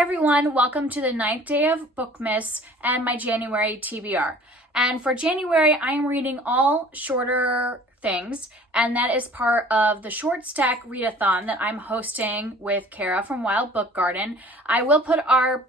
Hi everyone, welcome to the 9th day of Bookmas and my January TBR. And for January, I am reading all shorter things, and that is part of the short stack readathon that I'm hosting with Kara from Wild Book Garden. I will put our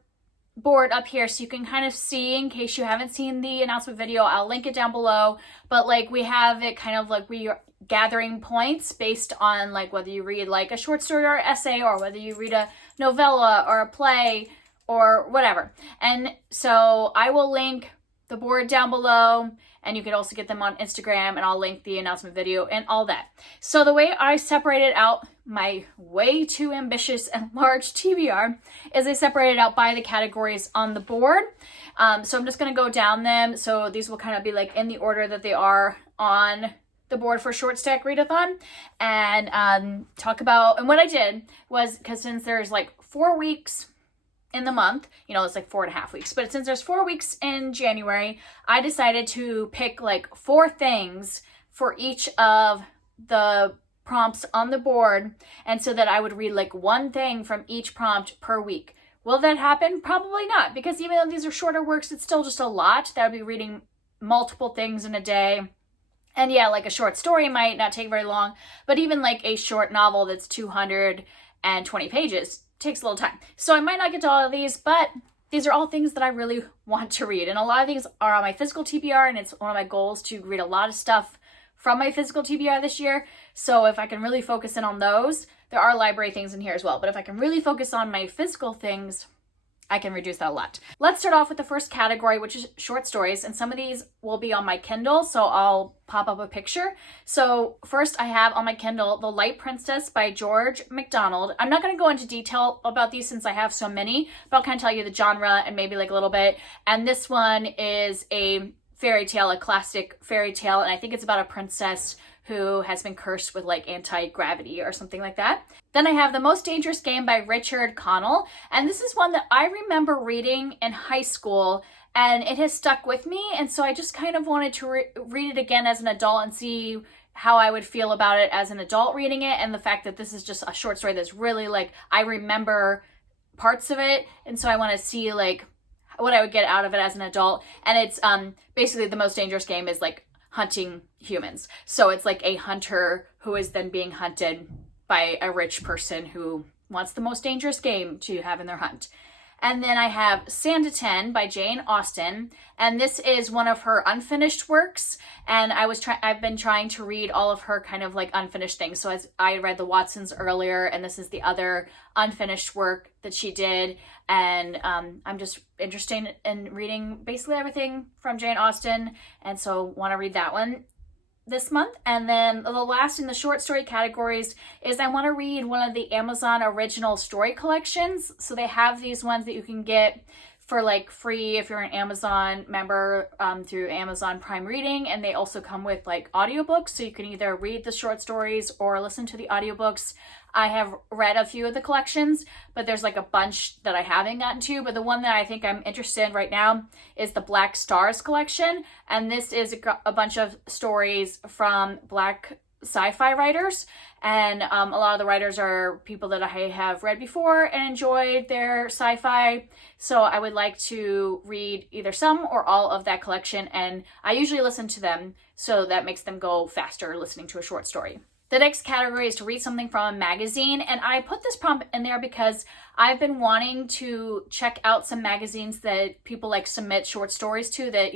board up here so you can kind of see in case you haven't seen the announcement video. I'll link it down below, but we have it kind of we are gathering points based on whether you read a short story or essay, or whether you read a novella or a play or whatever. And so I will link the board down below, and you can also get them on Instagram, and I'll link the announcement video and all that. So the way I separated out my way too ambitious and large TBR is I separated out by the categories on the board. So I'm just going to go down them. So these will kind of be in the order that they are on the board for short stack readathon, and talk about, and what I did was, because since there's 4 weeks in the month, it's 4.5 weeks, but since there's 4 weeks in January, I decided to pick 4 things for each of the prompts on the board, and so that I would read one thing from each prompt per week. Will that happen? Probably not, because even though these are shorter works, it's still just a lot. That would be reading multiple things in a day. And yeah, a short story might not take very long, but even a short novel that's 220 pages takes a little time. So I might not get to all of these, but these are all things that I really want to read. And a lot of these are on my physical TBR, and it's one of my goals to read a lot of stuff from my physical TBR this year. So if I can really focus in on those, there are library things in here as well. But if I can really focus on my physical things, I can reduce that a lot. Let's start off with the first category, which is short stories. And some of these will be on my Kindle, so I'll pop up a picture. So first I have on my Kindle, The Light Princess by George MacDonald. I'm not gonna go into detail about these since I have so many, but I'll kind of tell you the genre and maybe a little bit. And this one is a fairy tale, a classic fairy tale. And I think it's about a princess who has been cursed with anti-gravity or something like that. Then I have The Most Dangerous Game by Richard Connell. And this is one that I remember reading in high school, and it has stuck with me. And so I just kind of wanted to read it again as an adult and see how I would feel about it as an adult reading it. And the fact that this is just a short story that's really I remember parts of it. And so I want to see what I would get out of it as an adult. And it's basically The Most Dangerous Game is hunting humans. So it's a hunter who is then being hunted by a rich person who wants the most dangerous game to have in their hunt. And then I have Sanditon by Jane Austen, and this is one of her unfinished works. And I've been trying to read all of her kind of unfinished things. So as I read The Watsons earlier, and this is the other unfinished work that she did. And I'm just interested in reading basically everything from Jane Austen, and so want to read that one this month. And then the last in the short story categories is I want to read one of the Amazon original story collections. So they have these ones that you can get for free if you're an Amazon member through Amazon Prime Reading, and they also come with audiobooks, so you can either read the short stories or listen to the audiobooks. I have read a few of the collections, but there's a bunch that I haven't gotten to. But the one that I think I'm interested in right now is the Black Stars collection, and this is a bunch of stories from Black sci-fi writers, and a lot of the writers are people that I have read before and enjoyed their sci-fi. So I would like to read either some or all of that collection, and I usually listen to them, so that makes them go faster listening to a short story. The next category is to read something from a magazine, and I put this prompt in there because I've been wanting to check out some magazines that people submit short stories to that,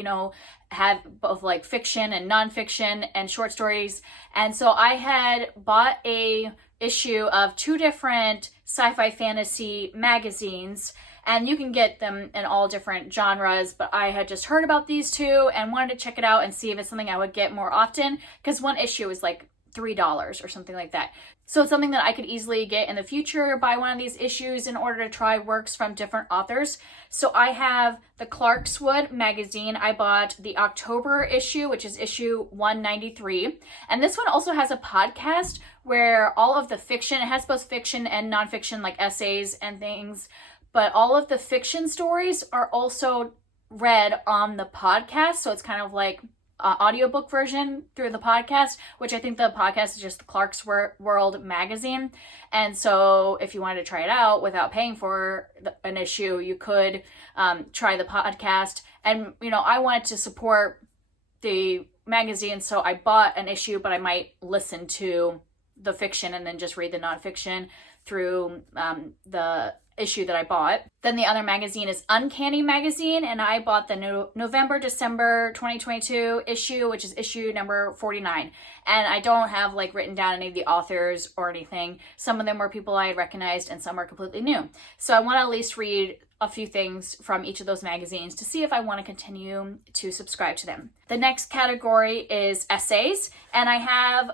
have both fiction and nonfiction and short stories. And so I had bought a issue of 2 different sci-fi fantasy magazines, and you can get them in all different genres, but I had just heard about these 2 and wanted to check it out and see if it's something I would get more often, because one issue is $3 or something like that. So it's something that I could easily get in the future, buy one of these issues in order to try works from different authors. So I have the Clarkswood magazine. I bought the October issue, which is issue 193. And this one also has a podcast where all of the fiction, it has both fiction and nonfiction, essays and things, but all of the fiction stories are also read on the podcast. So it's kind of audiobook version through the podcast, which I think the podcast is just the Clark's World magazine. And so if you wanted to try it out without paying for an issue, you could try the podcast. And, you know, I wanted to support the magazine, so I bought an issue, but I might listen to the fiction and then just read the nonfiction through the issue that I bought. Then the other magazine is Uncanny Magazine, and I bought the November-December 2022 issue, which is issue number 49. And I don't have like written down any of the authors or anything. Some of them were people I had recognized and some are completely new. So I want to at least read a few things from each of those magazines to see if I want to continue to subscribe to them. The next category is essays, and I have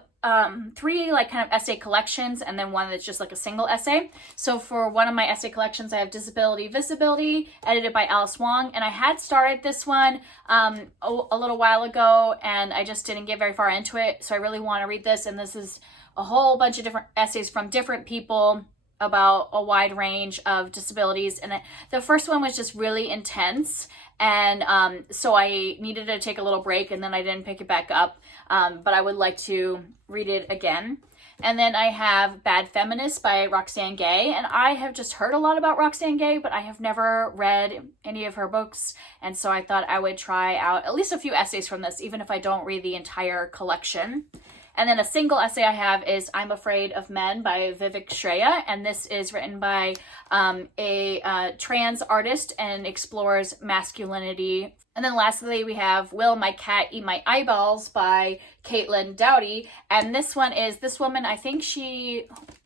3 like kind of essay collections and then one that's just like a single essay. So for one of my essay collections, I have Disability Visibility, edited by Alice Wong, and I had started this one a little while ago and I just didn't get very far into it, so I really want to read this. And this is a whole bunch of different essays from different people about a wide range of disabilities, and the first one was just really intense, and so I needed to take a little break and then I didn't pick it back up, but I would like to read it again. And then I have Bad Feminist by Roxane Gay, and I have just heard a lot about Roxane Gay, but I have never read any of her books, and so I thought I would try out at least a few essays from this, even if I don't read the entire collection. And then a single essay I have is I'm Afraid of Men by Vivek Shreya, and this is written by a trans artist and explores masculinity. And then lastly, we have Will My Cat Eat My Eyeballs by Caitlin Doughty, and this one is this woman, I think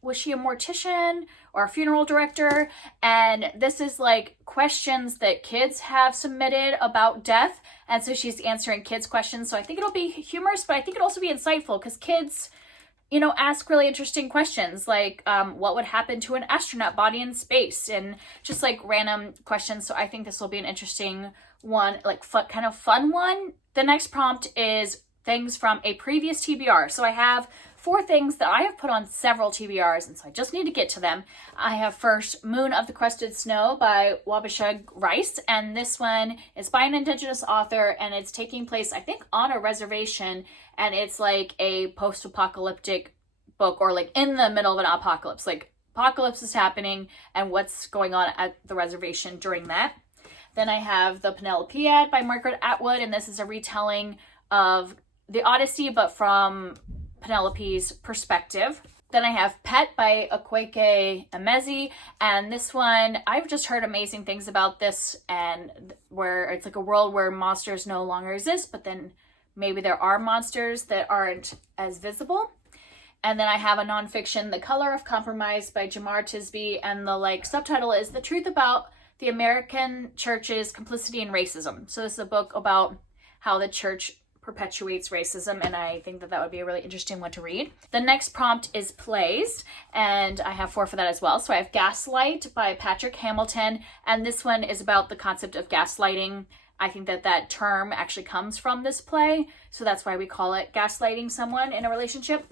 was she a mortician or a funeral director, and this is like questions that kids have submitted about death, and so she's answering kids' questions. So I think it'll be humorous, but I think it'll also be insightful because kids, you know, ask really interesting questions like what would happen to an astronaut body in space, and just like random questions. So I think this will be an interesting one, like kind of fun one. The next prompt is things from a previous TBR. So I have 4 things that I have put on several TBRs, and so I just need to get to them. I have first Moon of the Crested Snow by Wabashug Rice, and this one is by an Indigenous author, and it's taking place, I think, on a reservation, and it's like a post-apocalyptic book, or like in the middle of an apocalypse. Like apocalypse is happening and what's going on at the reservation during that. Then I have The Penelopiad by Margaret Atwood, and this is a retelling of the Odyssey, but from Penelope's perspective. Then I have Pet by Akwaeke Emezi, and this one, I've just heard amazing things about this, and where it's like a world where monsters no longer exist, but then maybe there are monsters that aren't as visible. And then I have a nonfiction, The Color of Compromise by Jamar Tisby, and the subtitle is The Truth About the American Church's Complicity in Racism. So this is a book about how the church perpetuates racism, and I think that would be a really interesting one to read. The next prompt is plays, and I have 4 for that as well. So I have Gaslight by Patrick Hamilton, and this one is about the concept of gaslighting. I think that term actually comes from this play, so that's why we call it gaslighting someone in a relationship.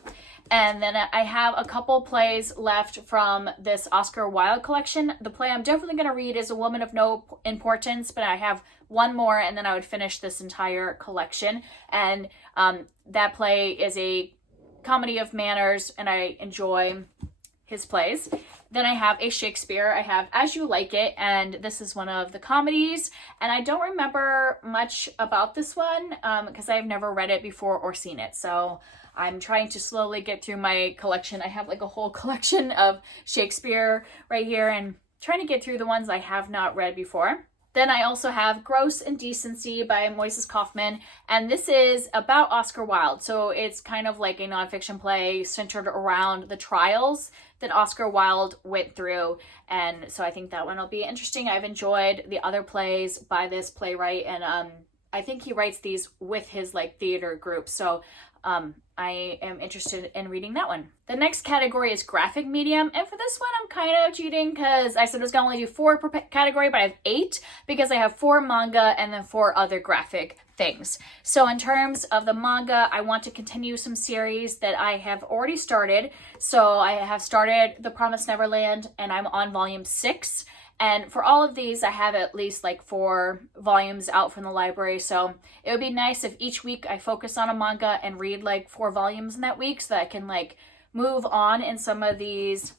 And then I have a couple plays left from this Oscar Wilde collection. The play I'm definitely going to read is A Woman of No Importance, but I have one more and then I would finish this entire collection. And that play is a comedy of manners, and I enjoy his plays. Then I have a Shakespeare. I have As You Like It, and this is one of the comedies, and I don't remember much about this one because I've never read it before or seen it, so I'm trying to slowly get through my collection. I have like a whole collection of Shakespeare right here, and trying to get through the ones I have not read before. Then I also have Gross Indecency by Moises Kaufman, and this is about Oscar Wilde. So it's kind of like a nonfiction play centered around the trials that Oscar Wilde went through, and so I think that one will be interesting. I've enjoyed the other plays by this playwright, and I think he writes these with his theater group, so I am interested in reading that one. The next category is graphic medium, and for this one I'm kind of cheating because I said I was going to only do 4 per category, but I have 8 because I have 4 manga and then 4 other graphic things. So in terms of the manga, I want to continue some series that I have already started. So I have started The Promised Neverland, and I'm on volume 6. And for all of these, I have at least like 4 volumes out from the library. So it would be nice if each week I focus on a manga and read like 4 volumes in that week so that I can like move on in some of these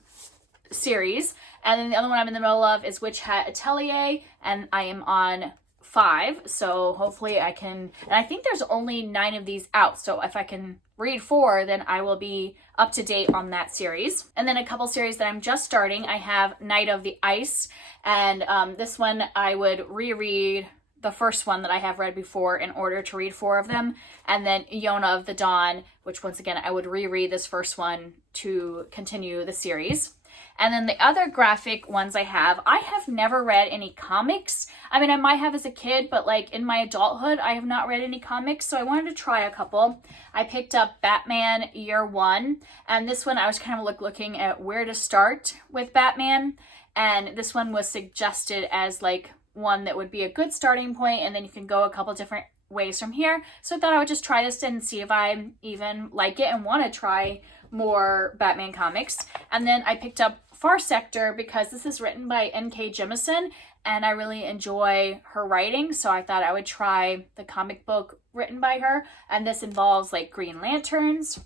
series. And then the other one I'm in the middle of is Witch Hat Atelier, and I am on 5. So hopefully I can, and I think there's only 9 of these out. So if I can read 4, then I will be up to date on that series. And then a couple series that I'm just starting, I have Night of the Ice, and this one I would reread the first one that I have read before in order to read 4 of them. And then Yona of the Dawn, which once again I would reread this first one to continue the series. And then the other graphic ones I have never read any comics. I mean, I might have as a kid, but like in my adulthood, I have not read any comics. So I wanted to try a couple. I picked up Batman Year One. And this one I was kind of looking at where to start with Batman. And this one was suggested as like one that would be a good starting point. And then you can go a couple different ways from here. So I thought I would just try this and see if I even like it and want to try more Batman comics. And then I picked up Far Sector because this is written by N.K. Jemisin and I really enjoy her writing, so I thought I would try the comic book written by her, and this involves like Green Lanterns.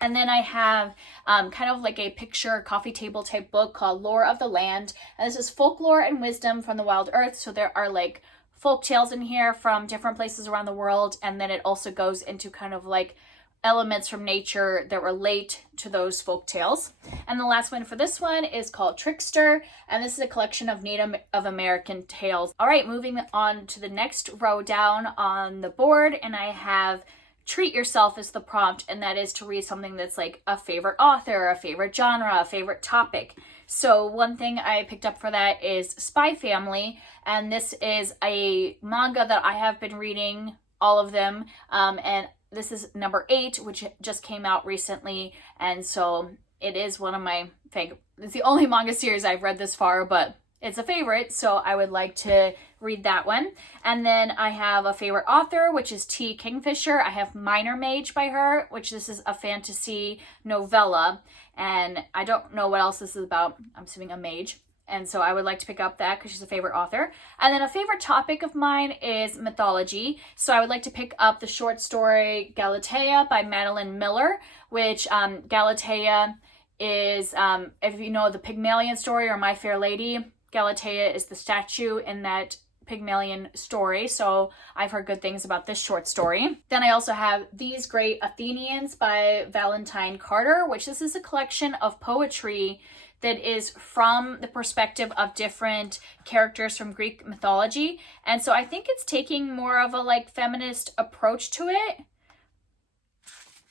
And then I have kind of like a picture coffee table type book called Lore of the Land, and this is folklore and wisdom from the wild earth. So there are like folk tales in here from different places around the world, and then it also goes into kind of like elements from nature that relate to those folk tales. And the last one for this one is called Trickster, and this is a collection of Native American tales. All right, moving on to the next row down on the board, and I have Treat Yourself as the prompt, and that is to read something that's like a favorite author, a favorite genre, a favorite topic. So one thing I picked up for that is Spy Family, and this is a manga that I have been reading all of them, and this is number 8, which just came out recently, and so it is one of my favorite. It's the only manga series I've read this far, but it's a favorite, so I would like to read that one. And then I have a favorite author, which is T. Kingfisher. I have Minor Mage by her, which this is a fantasy novella, and I don't know what else this is about. I'm assuming a mage. And so I would like to pick up that because she's a favorite author. And then a favorite topic of mine is mythology. So I would like to pick up the short story Galatea by Madeline Miller, which Galatea is, if you know the Pygmalion story or My Fair Lady, Galatea is the statue in that Pygmalion story. So I've heard good things about this short story. Then I also have These Great Athenians by Valentine Carter, which this is a collection of poetry that is from the perspective of different characters from Greek mythology. And so I think it's taking more of a like feminist approach to it.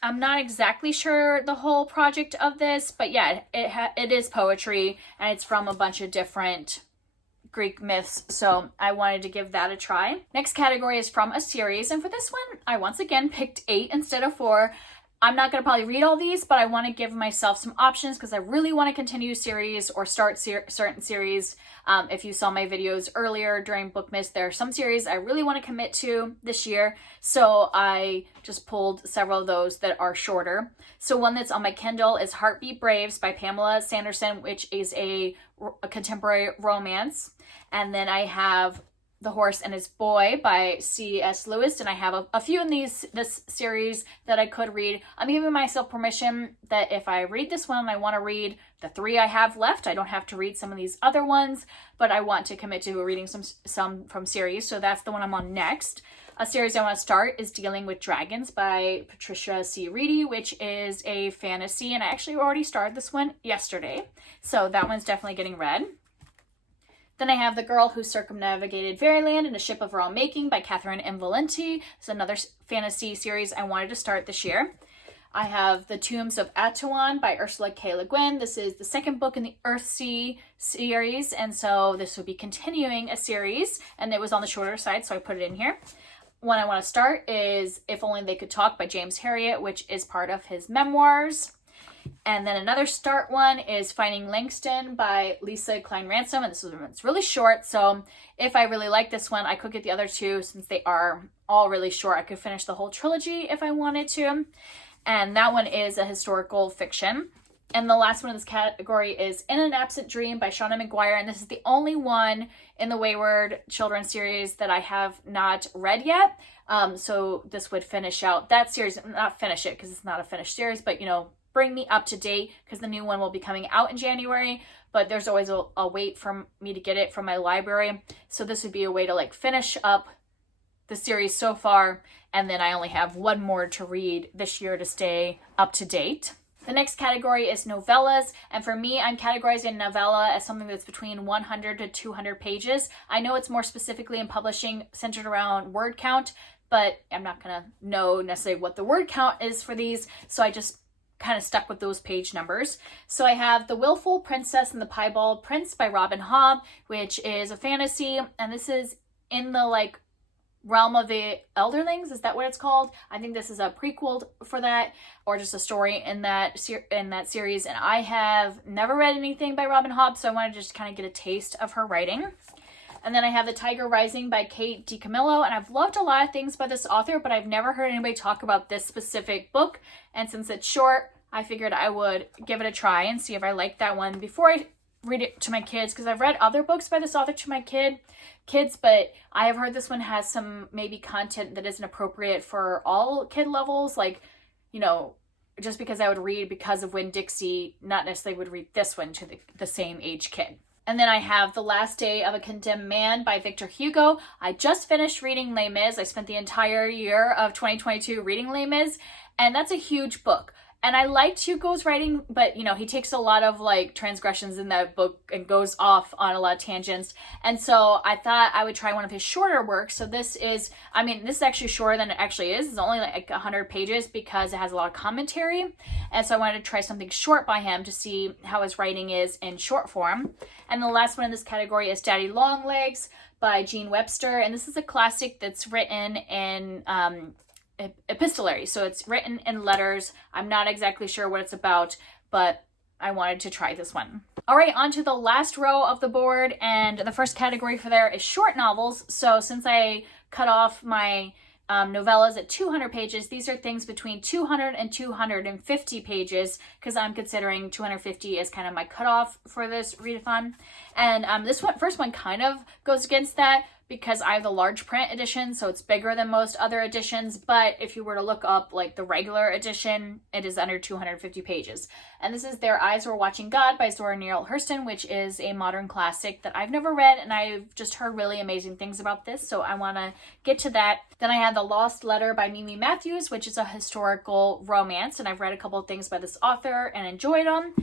I'm not exactly sure the whole project of this, but yeah, it is poetry and it's from a bunch of different Greek myths, so I wanted to give that a try. Next category is from a series, and for this one, I once again picked 8 instead of 4. I'm not going to probably read all these, but I want to give myself some options because I really want to continue series or start certain series. If you saw my videos earlier during Bookmas, there are some series I really want to commit to this year. So I just pulled several of those that are shorter. So one that's on my Kindle is Heartbeat Braves by Pamela Sanderson, which is a contemporary romance. And then I have The Horse and His Boy by C.S. Lewis, and I have a few in this series that I could read. I'm giving myself permission that if I read this one and I want to read the 3 I have left, I don't have to read some of these other ones, but I want to commit to reading some from series, so that's the one I'm on next. A series I want to start is Dealing with Dragons by Patricia C. Reedy, which is a fantasy, and I actually already started this one yesterday, so that one's definitely getting read. Then I have The Girl Who Circumnavigated Fairyland in a Ship of Her Own Making by Catherine M. Valenti. It's another fantasy series I wanted to start this year. I have The Tombs of Atuan by Ursula K. Le Guin. This is the second book in the Earthsea series, and so this will be continuing a series, and it was on the shorter side, so I put it in here. One I want to start is If Only They Could Talk by James Herriot, which is part of his memoirs. And then another start one is Finding Langston by Lisa Klein Ransom, and this one's really short, so if I really like this one, I could get the other 2 since they are all really short. I could finish the whole trilogy if I wanted to, and that one is a historical fiction. And the last one in this category is In an Absent Dream by Shauna McGuire. And this is the only one in the Wayward Children series that I have not read yet. So this would finish out that series, not finish it because it's not a finished series, but, you know, bring me up to date because the new one will be coming out in January. But there's always a wait for me to get it from my library. So this would be a way to like finish up the series so far. And then I only have one more to read this year to stay up to date. The next category is novellas, and for me, I'm categorizing novella as something that's between 100 to 200 pages. I know it's more specifically in publishing centered around word count, but I'm not going to know necessarily what the word count is for these, so I just kind of stuck with those page numbers. So I have The Willful Princess and the Piebald Prince by Robin Hobb, which is a fantasy, and this is in the like realm of the Elderlings. Is that what it's called? I think this is a prequel for that, or just a story in that series. And I have never read anything by Robin Hobb, so I want to just kind of get a taste of her writing. And then I have The Tiger Rising by Kate DiCamillo, and I've loved a lot of things by this author, but I've never heard anybody talk about this specific book. And since it's short, I figured I would give it a try and see if I like that one before I read it to my kids, because I've read other books by this author to my kids, but I have heard this one has some maybe content that isn't appropriate for all kid levels. Like, you know, just because I would read Because of Winn-Dixie, not necessarily would read this one to the same age kid. And then I have The Last Day of a Condemned Man by Victor Hugo. I just finished reading Les Mis. I spent the entire year of 2022 reading Les Mis, and that's a huge book. And I liked Hugo's writing, but, you know, he takes a lot of, like, transgressions in that book and goes off on a lot of tangents. And so I thought I would try one of his shorter works. So this is, I mean, this is actually shorter than it actually is. It's only like 100 pages because it has a lot of commentary. And so I wanted to try something short by him to see how his writing is in short form. And the last one in this category is Daddy Longlegs by Jean Webster. And this is a classic that's written in epistolary, so it's written in letters. I'm not exactly sure what it's about, but I wanted to try this one. All right, on to the last row of the board, and the first category for there is short novels. So since I cut off my novellas at 200 pages, these are things between 200 and 250 pages, because I'm considering 250 as kind of my cutoff for this readathon. And first one kind of goes against that, because I have the large print edition, so it's bigger than most other editions. But if you were to look up like the regular edition, it is under 250 pages. And this is Their Eyes Were Watching God by Zora Neale Hurston, which is a modern classic that I've never read, and I've just heard really amazing things about this, so I want to get to that. Then I have The Lost Letter by Mimi Matthews, which is a historical romance, and I've read a couple of things by this author and enjoyed them.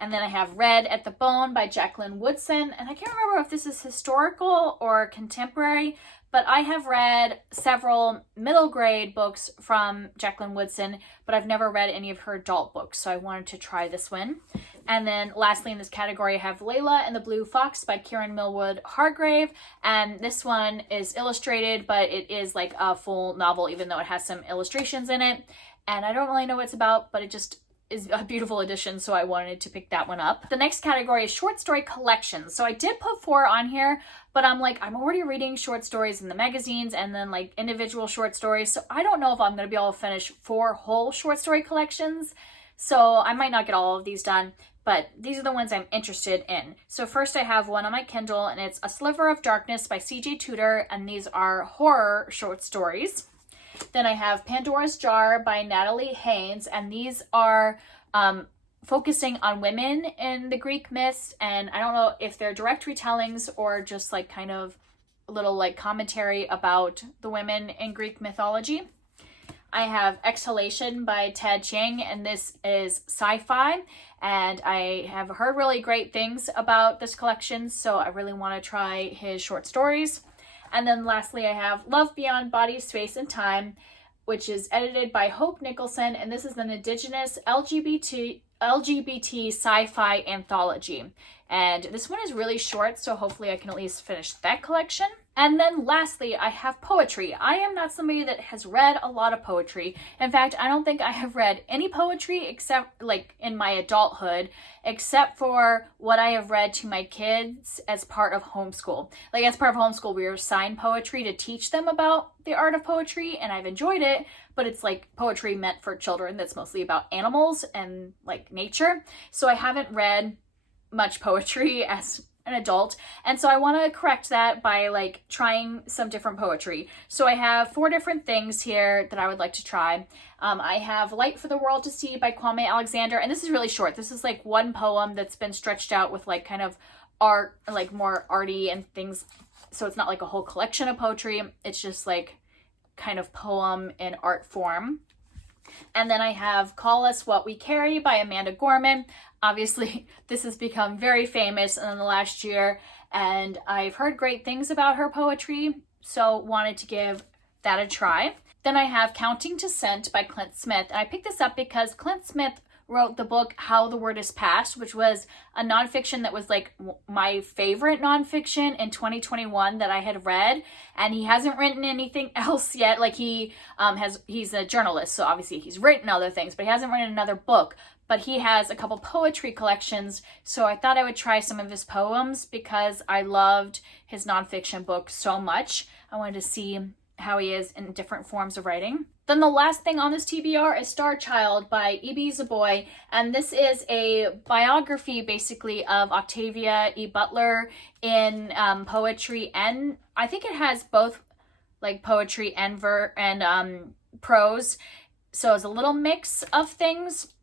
And then I have Red at the Bone by Jacqueline Woodson. And I can't remember if this is historical or contemporary, but I have read several middle grade books from Jacqueline Woodson, but I've never read any of her adult books, so I wanted to try this one. And then lastly in this category, I have Layla and the Blue Fox by Kieran Millwood Hargrave. And this one is illustrated, but it is like a full novel, even though it has some illustrations in it. And I don't really know what it's about, but it just is a beautiful edition, so I wanted to pick that one up. The next category is short story collections. So I did put 4 on here, but I'm already reading short stories in the magazines and then like individual short stories, so I don't know if I'm going to be able to finish 4 whole short story collections. So I might not get all of these done, but these are the ones I'm interested in. So first I have one on my Kindle, and it's A Sliver of Darkness by C.J. Tudor, and these are horror short stories. Then I have Pandora's Jar by Natalie Haynes, and these are focusing on women in the Greek myths, and I don't know if they're direct retellings or just like kind of a little like commentary about the women in Greek mythology. I have Exhalation by Ted Chiang, and this is sci-fi, and I have heard really great things about this collection, so I really want to try his short stories. And then lastly, I have Love Beyond Body, Space, and Time, which is edited by Hope Nicholson, and this is an Indigenous LGBT sci-fi anthology. And this one is really short, so hopefully I can at least finish that collection. And then lastly, I have poetry. I am not somebody that has read a lot of poetry. In fact, I don't think I have read any poetry except like in my adulthood, except for what I have read to my kids as part of homeschool. Like as part of homeschool, we were assigned poetry to teach them about the art of poetry, and I've enjoyed it, but it's like poetry meant for children that's mostly about animals and like nature. So I haven't read much poetry as an adult, and so I want to correct that by like trying some different poetry. So I have 4 different things here that I would like to try. I have Light for the World to See by Kwame Alexander, and this is really short. This is like one poem that's been stretched out with like kind of art, like more arty and things, so it's not like a whole collection of poetry. It's just like kind of poem in art form. And then I have Call Us What We Carry by Amanda Gorman. Obviously, this has become very famous in the last year, and I've heard great things about her poetry, so wanted to give that a try. Then I have Counting to Scent by Clint Smith. And I picked this up because Clint Smith wrote the book How the Word Is Passed, which was a nonfiction that was like my favorite nonfiction in 2021 that I had read. And he hasn't written anything else yet. Like he's a journalist, so obviously he's written other things, but he hasn't written another book. But he has a couple poetry collections, so I thought I would try some of his poems because I loved his nonfiction book so much. I wanted to see how he is in different forms of writing. Then the last thing on this TBR is Star Child by E.B. Zaboy, and this is a biography basically of Octavia E. Butler in poetry, and I think it has both like poetry and prose, so it's a little mix of things.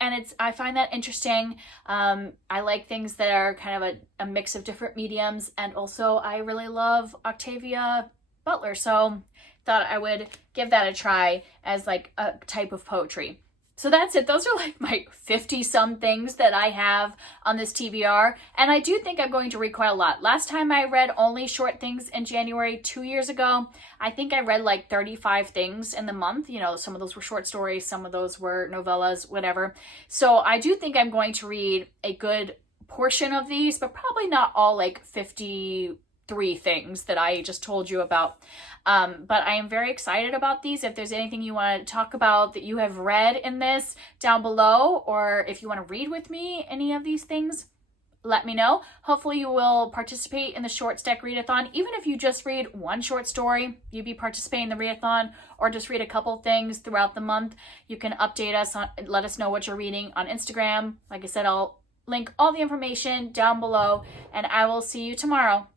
And I find that interesting. I like things that are kind of a mix of different mediums. And also I really love Octavia Butler. So thought I would give that a try as like a type of poetry. So that's it. Those are like my 50 some things that I have on this TBR. And I do think I'm going to read quite a lot. Last time I read only short things in January 2 years ago. I think I read like 35 things in the month. You know, some of those were short stories, some of those were novellas, whatever. So I do think I'm going to read a good portion of these, but probably not all like 53 things that I just told you about. But I am very excited about these. If there's anything you want to talk about that you have read in this, down below, or if you want to read with me any of these things, let me know. Hopefully you will participate in the short stack readathon. Even if you just read one short story, you'd be participating in the readathon, or just read a couple things throughout the month. You can update us, let us know what you're reading on Instagram. Like I said, I'll link all the information down below, and I will see you tomorrow.